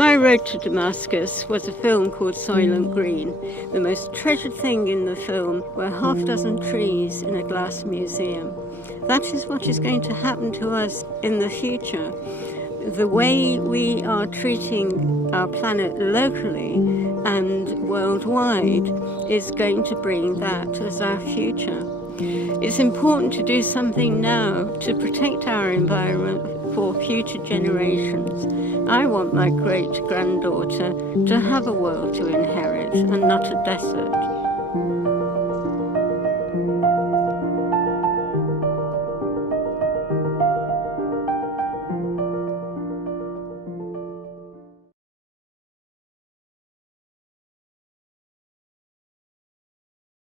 My road to Damascus was a film called Soylent Green. The most treasured thing in the film were half a dozen trees in a glass museum. That is what is going to happen to us in the future. The way we are treating our planet locally and worldwide is going to bring that as our future. It's important to do something now to protect our environment for future generations. I want my great-granddaughter to have a world to inherit and not a desert.